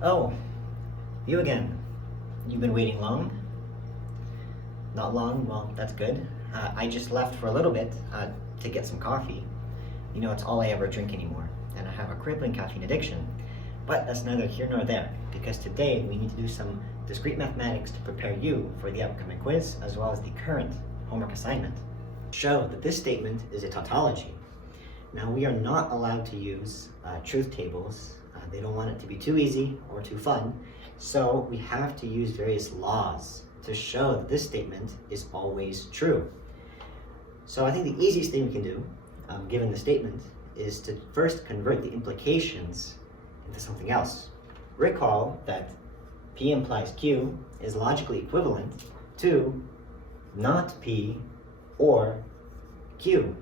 Oh, you again. You've been waiting long? Not long? Well, that's good. I just left for a little bit to get some coffee. You know, it's all I ever drink anymore, and I have a crippling caffeine addiction. But that's neither here nor there, because today we need to do some discrete mathematics to prepare you for the upcoming quiz, as well as the current homework assignment. Show that this statement is a tautology. Now, we are not allowed to use truth tables. They don't want it to be too easy or too fun, so we have to use various laws to show that this statement is always true. So I think the easiest thing we can do, given the statement, is to first convert the implications into something else. Recall that P implies Q is logically equivalent to not P or Q.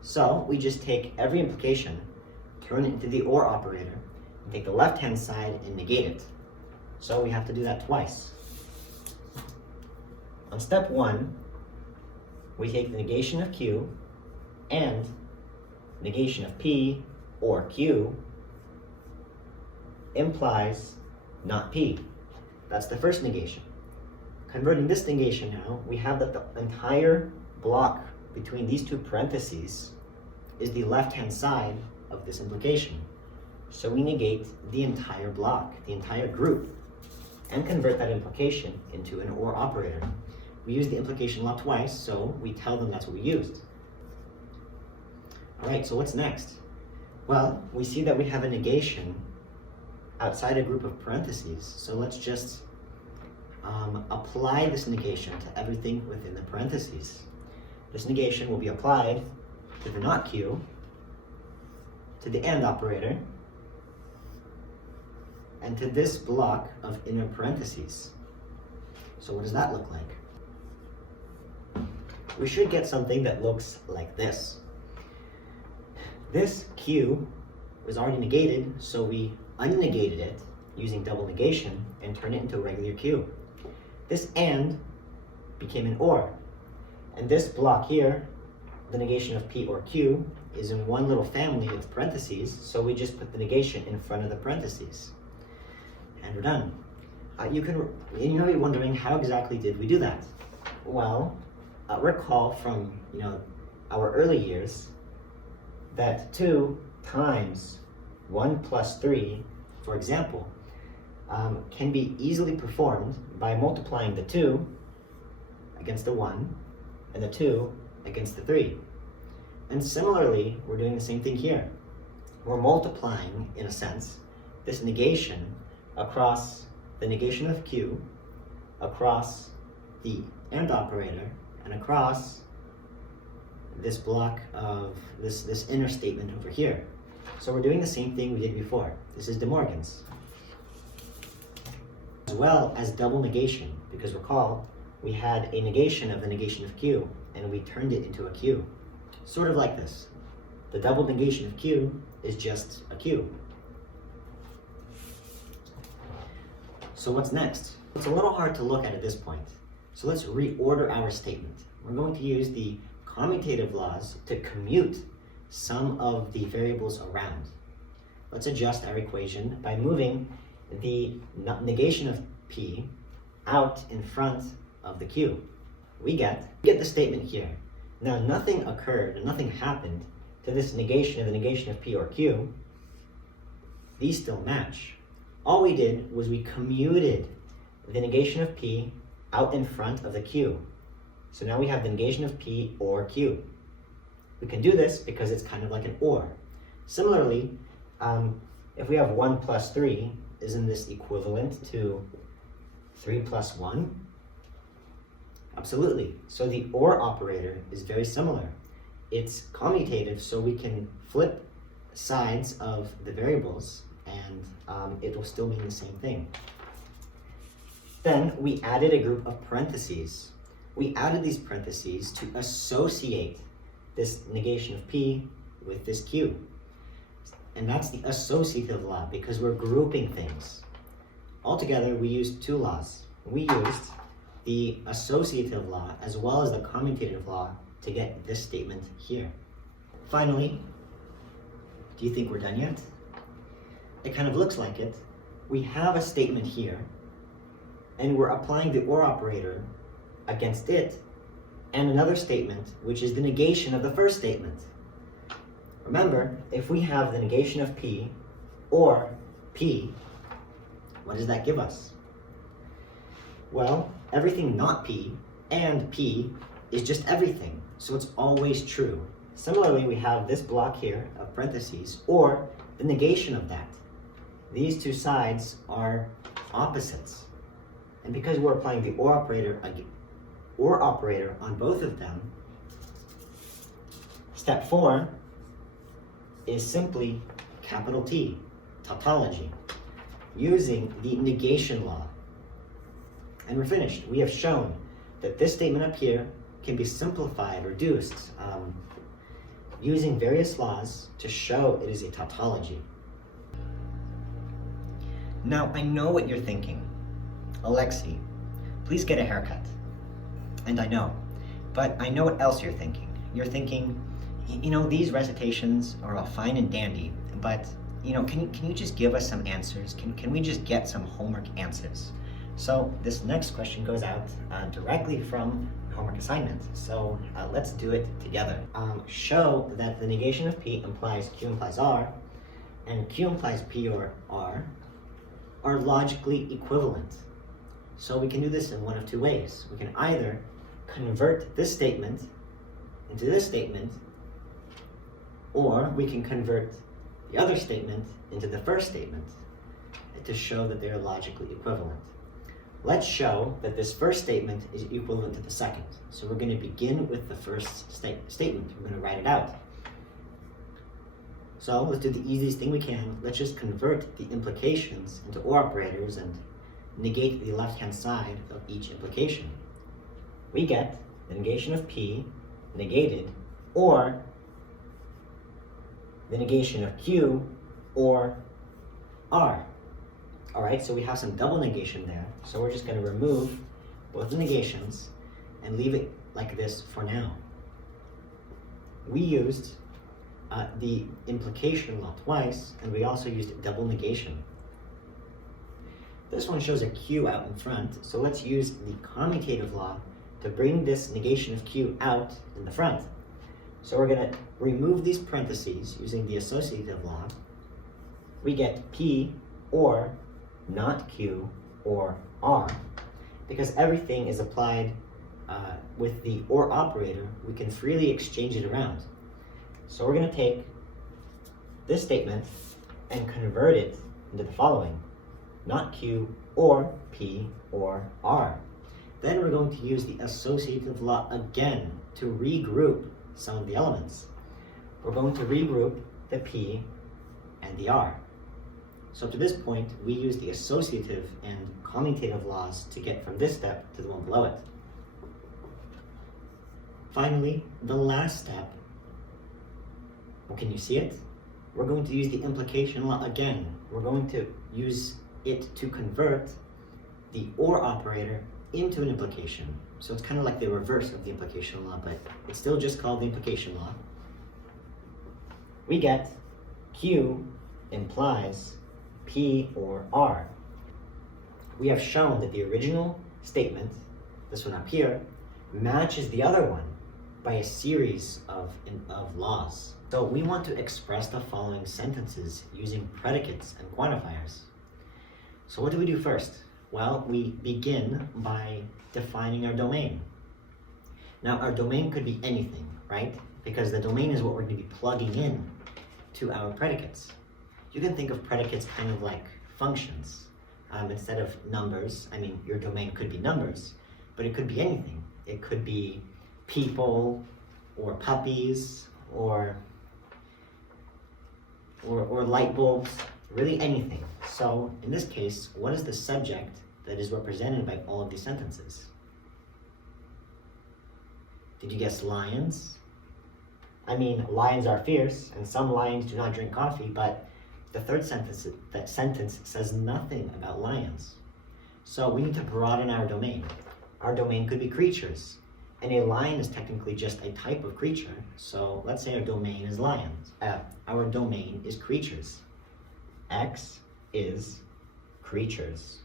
So we just take every implication, turn it into the OR operator, and take the left-hand side and negate it. So we have to do that twice. On step 1, we take the negation of Q and negation of P or Q implies not P. That's the first negation. Converting this negation now, we have that the entire block between these two parentheses is the left-hand side of this implication. So we negate the entire block, the entire group, and convert that implication into an OR operator. We use the implication law twice, so we tell them that's what we used. All right, so what's next? Well, we see that we have a negation outside a group of parentheses, so let's just apply this negation to everything within the parentheses. This negation will be applied to the not Q, to the AND operator, and to this block of inner parentheses. So what does that look like? We should get something that looks like this. This Q was already negated, so we unnegated it using double negation and turned it into a regular Q. This AND became an OR. And this block here, the negation of P or Q, is in one little family of parentheses, so we just put the negation in front of the parentheses. And we're done. You may be wondering, how exactly did we do that? Well, recall from our early years that 2 times 1 plus 3, for example, can be easily performed by multiplying the 2 against the 1 and the 2 against the 3. And similarly, we're doing the same thing here. We're multiplying, in a sense, this negation across the negation of Q, across the AND operator, and across this block of this inner statement over here. So we're doing the same thing we did before. This is De Morgan's. As well as double negation, because recall, we had a negation of the negation of Q, and we turned it into a Q. Sort of like this. The double negation of Q is just a Q. So what's next? It's a little hard to look at this point. So let's reorder our statement. We're going to use the commutative laws to commute some of the variables around. Let's adjust our equation by moving the negation of P out in front of the Q. We get the statement here. Now nothing occurred and nothing happened to this negation of the negation of P or Q. These still match. All we did was we commuted the negation of P out in front of the Q. So now we have the negation of P or Q. We can do this because it's kind of like an OR. Similarly, if we have 1 plus 3, isn't this equivalent to 3 plus 1? Absolutely. So the OR operator is very similar. It's commutative, so we can flip sides of the variables and it will still mean the same thing. Then we added a group of parentheses. We added these parentheses to associate this negation of P with this Q. And that's the associative law, because we're grouping things. Altogether, we used 2 laws. We used the associative law as well as the commutative law to get this statement here. Finally, do you think we're done yet? It kind of looks like it, we have a statement here, and we're applying the or operator against it, and another statement, which is the negation of the first statement. Remember, if we have the negation of P or P, what does that give us? Well, everything not P and P is just everything, so it's always true. Similarly, we have this block here of parentheses, or the negation of that. These two sides are opposites. And because we're applying the or operator on both of them, step 4 is simply capital T, tautology, using the negation law. And we're finished. We have shown that this statement up here can be simplified, reduced, using various laws to show it is a tautology. Now, I know what you're thinking. Alexi, please get a haircut. And I know, but I know what else you're thinking. You're thinking, you know, these recitations are all fine and dandy, but, you know, can you just give us some answers? Can we just get some homework answers? So this next question goes out directly from homework assignment. So let's do it together. Show that the negation of P implies Q implies R, and Q implies P or R are logically equivalent. So we can do this in one of two ways. We can either convert this statement into this statement, or we can convert the other statement into the first statement to show that they are logically equivalent. Let's show that this first statement is equivalent to the second. So we're going to begin with the first statement. We're going to write it out. So let's do the easiest thing we can. Let's just convert the implications into or operators and negate the left-hand side of each implication. We get the negation of P negated, or the negation of Q or R. All right, so we have some double negation there. So we're just going to remove both the negations and leave it like this for now. We used the implication law twice, and we also used double negation. This one shows a Q out in front, so let's use the commutative law to bring this negation of Q out in the front. So we're going to remove these parentheses using the associative law. We get P or not Q or R. Because everything is applied with the or operator, we can freely exchange it around. So we're going to take this statement and convert it into the following: not Q or P or R. Then we're going to use the associative law again to regroup some of the elements. We're going to regroup the P and the R. So up to this point, we use the associative and commutative laws to get from this step to the one below it. Finally, the last step. Well, can you see it? We're going to use the implication law again. We're going to use it to convert the or operator into an implication. So it's kind of like the reverse of the implication law, but it's still just called the implication law. We get Q implies P or R. We have shown that the original statement, this one up here, matches the other one by a series of laws. So we want to express the following sentences using predicates and quantifiers. So what do we do first? Well, we begin by defining our domain. Now, our domain could be anything, right? Because the domain is what we're going to be plugging in to our predicates. You can think of predicates kind of like functions. Instead of numbers, I mean, your domain could be numbers, but it could be anything. It could be people, or puppies, or light bulbs, really anything. So in this case, what is the subject that is represented by all of these sentences? Did you guess lions? I mean, lions are fierce, and some lions do not drink coffee, but the third sentence, that sentence says nothing about lions. So we need to broaden our domain. Our domain could be creatures, and a lion is technically just a type of creature. So let's say our domain is lions. Our domain is creatures. X is creatures.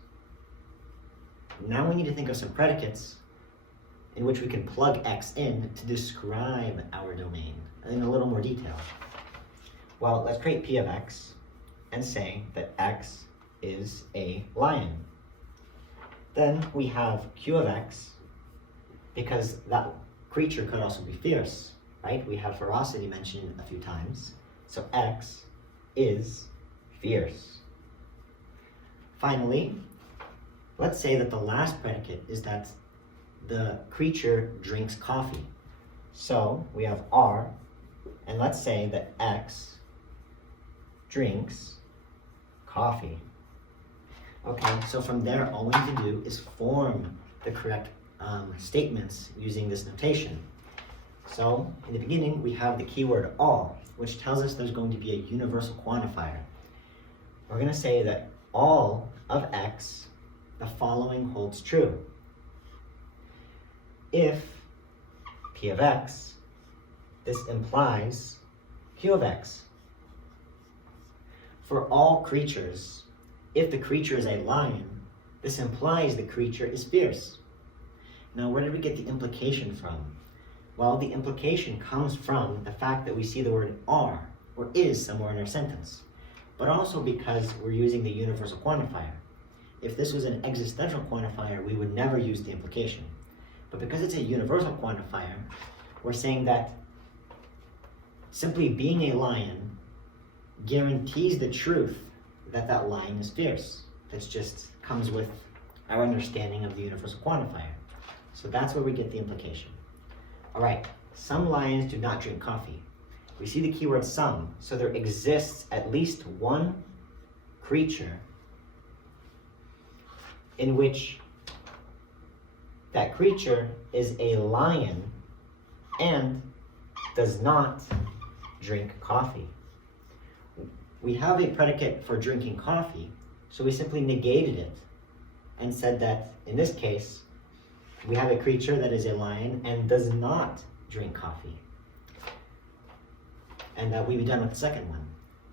Now we need to think of some predicates in which we can plug x in to describe our domain in a little more detail. Well, let's create P of x and say that x is a lion. Then we have Q of x, because that creature could also be fierce, right? We have ferocity mentioned a few times. So x is fierce. Finally, let's say that the last predicate is that the creature drinks coffee. So we have R, and let's say that x drinks coffee. Okay, so from there, all we need to do is form the correct statements using this notation. So in the beginning, we have the keyword all, which tells us there's going to be a universal quantifier. We're going to say that all of x, the following holds true. If P of x, this implies Q of x. For all creatures, if the creature is a lion, this implies the creature is fierce. Now, where did we get the implication from? Well, the implication comes from the fact that we see the word are, or is, somewhere in our sentence, but also because we're using the universal quantifier. If this was an existential quantifier, we would never use the implication. But because it's a universal quantifier, we're saying that simply being a lion guarantees the truth that that lion is fierce. That just comes with our understanding of the universal quantifier. So that's where we get the implication. All right, some lions do not drink coffee. We see the keyword some, so there exists at least one creature in which that creature is a lion and does not drink coffee. We have a predicate for drinking coffee, so we simply negated it and said that in this case, we have a creature that is a lion and does not drink coffee. And that we'd be done with the second one.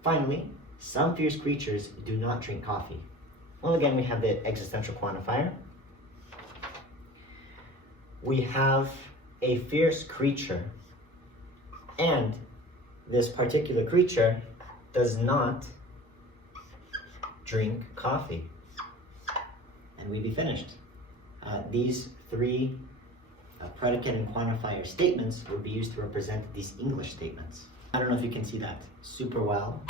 Finally, some fierce creatures do not drink coffee. Well, again, we have the existential quantifier. We have a fierce creature, and this particular creature does not drink coffee. And we'd be finished. These three predicate and quantifier statements would be used to represent these English statements. I don't know if you can see that super well.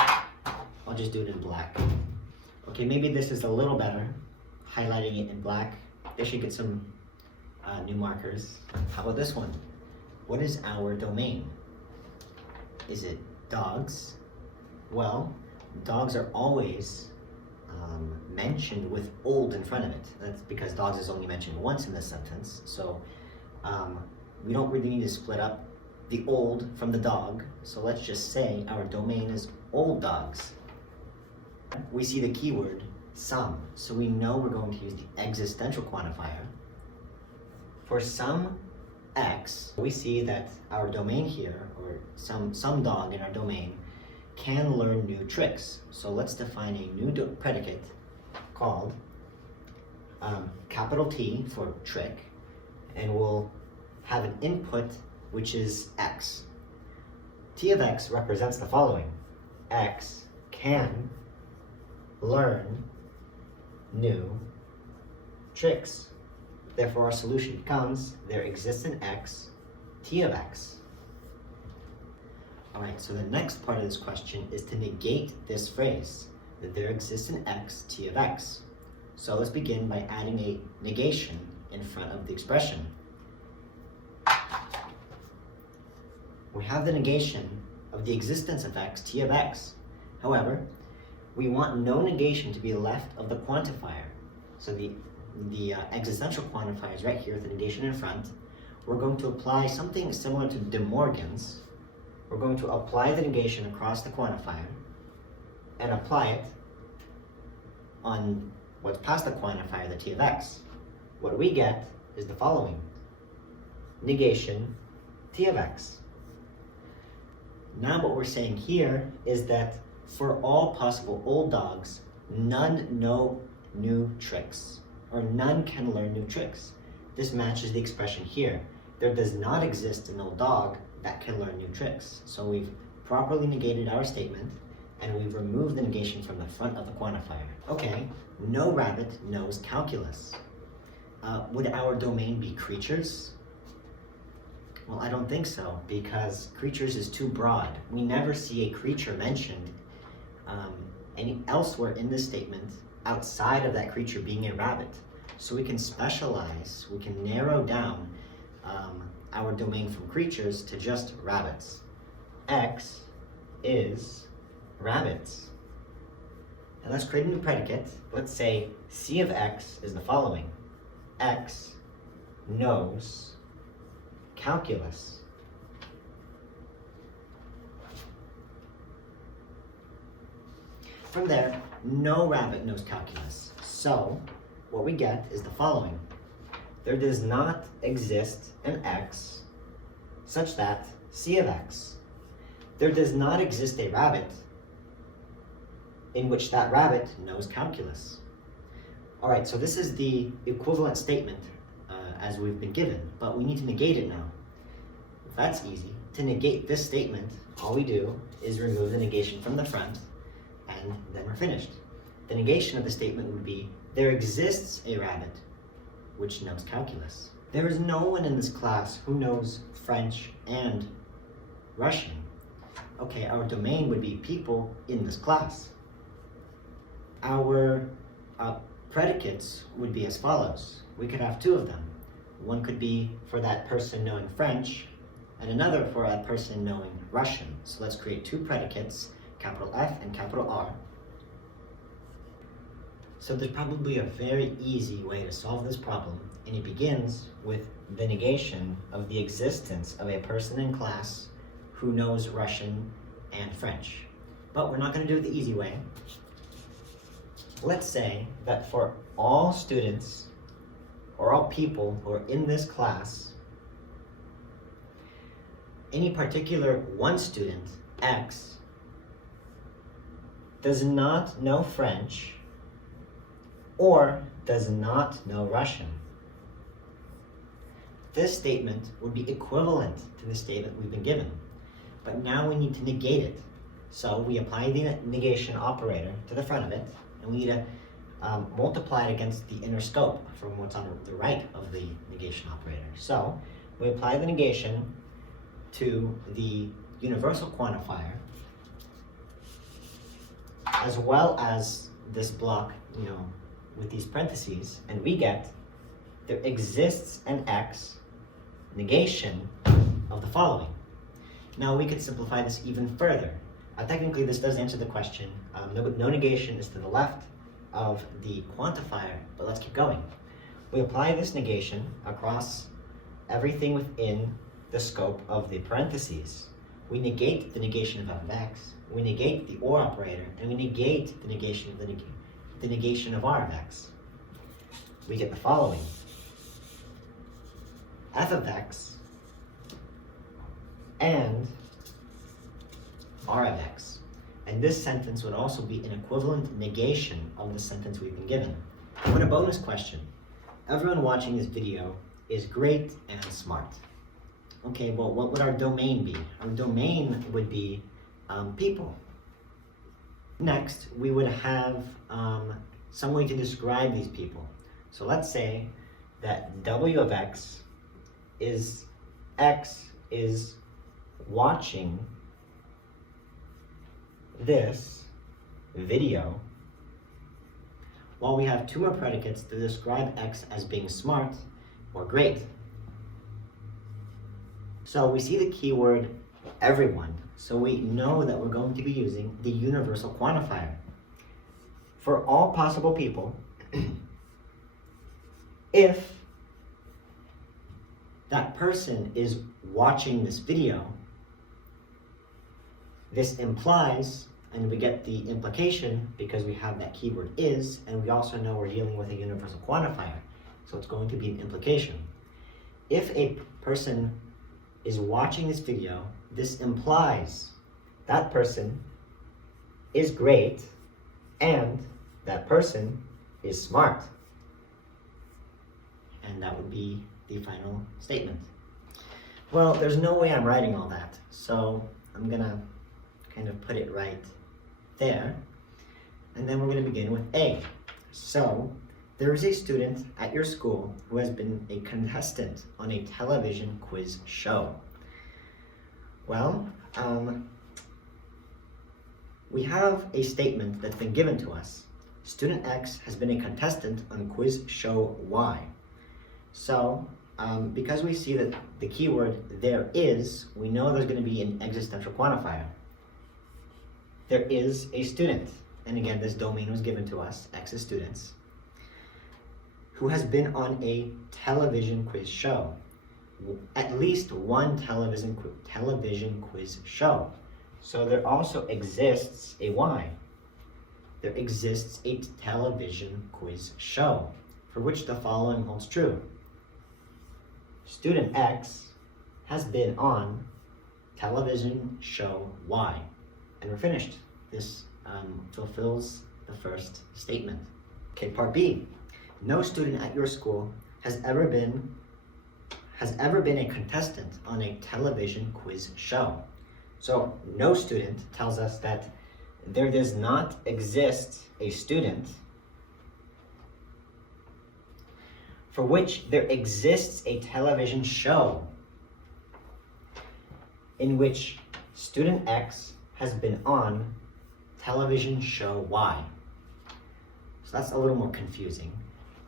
I'll just do it in black. Okay, maybe this is a little better, highlighting it in black. They should get some new markers. How about this one? What is our domain? Is it dogs? Well, dogs are always mentioned with old in front of it. That's because dogs is only mentioned once in this sentence. So we don't really need to split up the old from the dog. So let's just say our domain is old dogs. We see the keyword some, so we know we're going to use the existential quantifier. For some x, we see that our domain here, or some dog in our domain, can learn new tricks. So let's define a new predicate called capital T for trick, and we'll have an input which is x. T of x represents the following. X can learn new tricks. Therefore, our solution becomes there exists an x, T of x. All right, so the next part of this question is to negate this phrase, that there exists an x, T of x. So let's begin by adding a negation in front of the expression. We have the negation of the existence of x, T of x. However, we want no negation to be left of the quantifier. So the existential quantifier is right here with the negation in front. We're going to apply something similar to De Morgan's. We're going to apply the negation across the quantifier and apply it on what's past the quantifier, the T of x. What we get is the following. Negation T of x. Now what we're saying here is that for all possible old dogs, none know new tricks, or none can learn new tricks. This matches the expression here. There does not exist an old dog that can learn new tricks. So we've properly negated our statement, and we've removed the negation from the front of the quantifier. Okay, no rabbit knows calculus. Would our domain be creatures? Well, I don't think so, because creatures is too broad. We never see a creature mentioned any elsewhere in this statement outside of that creature being a rabbit. So we can specialize, we can narrow down our domain from creatures to just rabbits. X is rabbits. And let's create a new predicate. Let's say C of X is the following. X knows calculus. From there, no rabbit knows calculus. So what we get is the following. There does not exist an X such that C of X. There does not exist a rabbit in which that rabbit knows calculus. All right, so this is the equivalent statement as we've been given, but we need to negate it now. That's easy. To negate this statement, all we do is remove the negation from the front, and then we're finished. The negation of the statement would be, there exists a rabbit which knows calculus. There is no one in this class who knows French and Russian. Okay, our domain would be people in this class. Our predicates would be as follows. We could have two of them. One could be for that person knowing French, and another for that person knowing Russian. So let's create two predicates, capital F and capital R. So there's probably a very easy way to solve this problem, and it begins with the negation of the existence of a person in class who knows Russian and French. But we're not going to do it the easy way. Let's say that for all students, or all people who are in this class, any particular one student, X, does not know French or does not know Russian. This statement would be equivalent to the statement we've been given, but now we need to negate it. So we apply the negation operator to the front of it, and we need to multiply it against the inner scope from what's on the right of the negation operator. So we apply the negation to the universal quantifier, as well as this block, with these parentheses, and we get there exists an X negation of the following. Now we could simplify this even further. Technically this does answer the question. No negation is to the left of the quantifier, but let's keep going. We apply this negation across everything within the scope of the parentheses. We negate the negation of f of x, we negate the OR operator, and we negate the negation of the negation of r of x. We get the following. F of x and r of x. And this sentence would also be an equivalent negation of the sentence we've been given. But a bonus question. Everyone watching this video is great and smart. Okay, well, what would our domain be? Our domain would be people. Next, we would have some way to describe these people. So let's say that W of x is watching this video, while we have two more predicates to describe x as being smart or great. So we see the keyword everyone, so we know that we're going to be using the universal quantifier. For all possible people, if that person is watching this video, this implies, and we get the implication because we have that keyword is, and we also know we're dealing with a universal quantifier, so it's going to be an implication. If a person is watching this video, this implies that person is great and that person is smart. And that would be the final statement. Well, there's no way I'm writing all that, so I'm gonna kind of put it right there. And then we're gonna begin with A. So, there is a student at your school who has been a contestant on a television quiz show. Well, we have a statement that's been given to us. Student X has been a contestant on quiz show Y. So, because we see that the keyword there is, we know there's going to be an existential quantifier. There is a student, and again, this domain was given to us, X is students, who has been on a television quiz show. At least one television quiz show. So there also exists a Y. There exists a television quiz show, for which the following holds true. Student X has been on television show Y. And we're finished. This fulfills the first statement. Okay, part B. No student at your school has ever been a contestant on a television quiz show. So no student tells us that there does not exist a student for which there exists a television show in which student X has been on television show Y. So that's a little more confusing.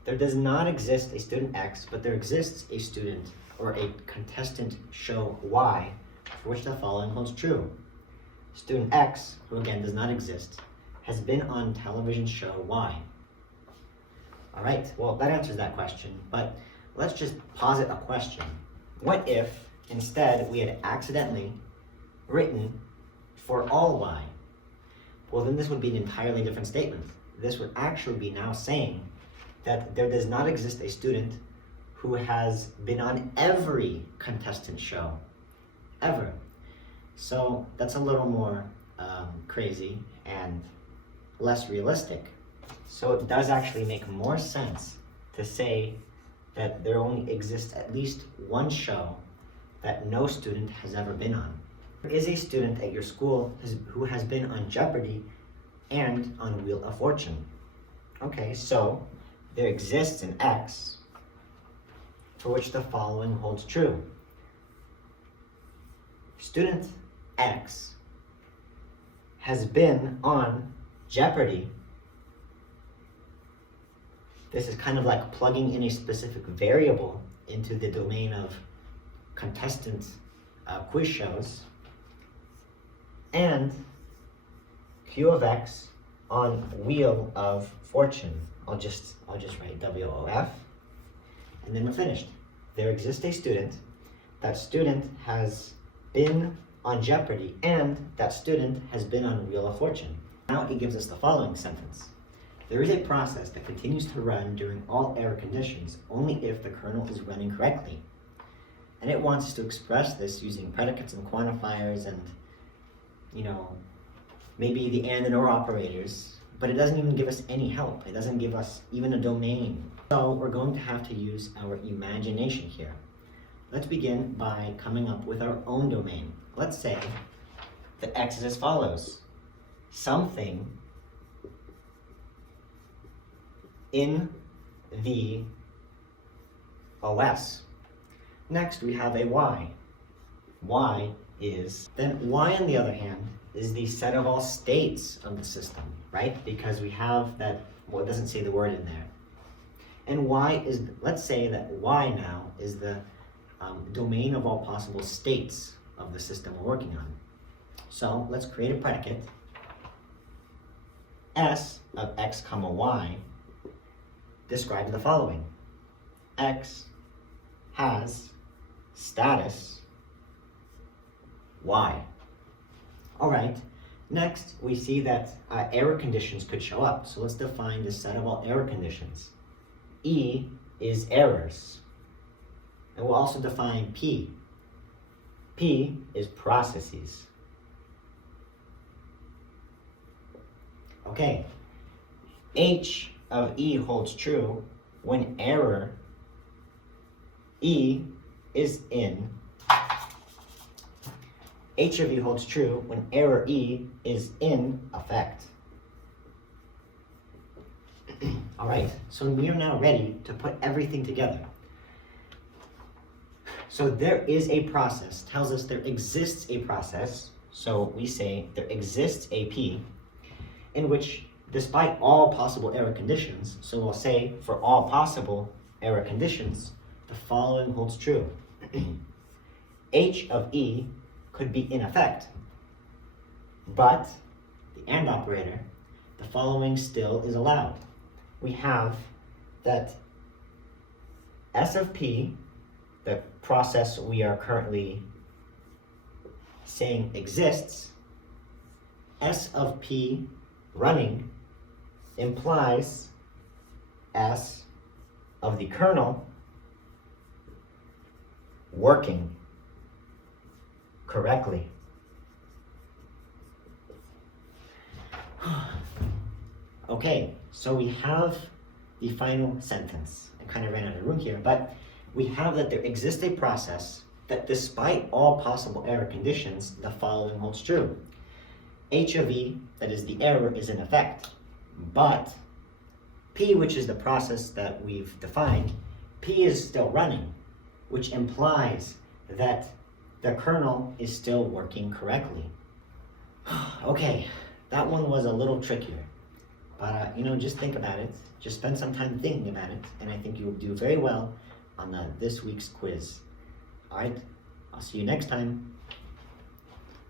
There does not exist a student X, but there exists a student or a contestant show Y, for which the following holds true. Student X, who again does not exist, has been on television show Y. All right, well, that answers that question, but let's just posit a question. What if instead we had accidentally written for all Y? Well, then this would be an entirely different statement. This would actually be now saying that there does not exist a student who has been on every contestant show, ever. So that's a little more crazy and less realistic. So it does actually make more sense to say that there only exists at least one show that no student has ever been on. There is a student at your school who has been on Jeopardy and on Wheel of Fortune. Okay, so there exists an X for which the following holds true. Student X has been on Jeopardy. This is kind of like plugging in a specific variable into the domain of contestant quiz shows, and Q of X on Wheel of Fortune. I'll just write WOF, and then we're finished. There exists a student. That student has been on Jeopardy, and that student has been on Wheel of Fortune. Now it gives us the following sentence. There is a process that continues to run during all error conditions only if the kernel is running correctly. And it wants us to express this using predicates and quantifiers and, maybe the and or operators, but it doesn't even give us any help. It doesn't give us even a domain. So we're going to have to use our imagination here. Let's begin by coming up with our own domain. Let's say that X is as follows. Something in the OS. Next, we have a Y. Y is, then Y on the other hand, is the set of all states of the system, right? Because we have that, well, it doesn't say the word in there. And Y is, let's say that Y now is the domain of all possible states of the system we're working on. So let's create a predicate. S of X comma Y describes the following. X has status Y. All right, next we see that error conditions could show up. So let's define the set of all error conditions. E is errors. And we'll also define P. P is processes. Okay, H of E holds true when error E is in. H of E holds true when error E is in effect. All right, so we are now ready to put everything together. So there is a process, tells us there exists a process. So we say there exists a P in which, despite all possible error conditions, so we'll say for all possible error conditions, the following holds true. H of E could be in effect, but the AND operator, the following still is allowed. We have that S of P, the process we are currently saying exists, S of P running implies S of the kernel working correctly. Okay, so we have the final sentence. I kind of ran out of room here, but we have that there exists a process that despite all possible error conditions, the following holds true. H of E, that is the error, is in effect, but P, which is the process that we've defined, P is still running, which implies that the kernel is still working correctly. Okay, that one was a little trickier, but just think about it. Just spend some time thinking about it, and I think you'll do very well on this week's quiz. All right, I'll see you next time.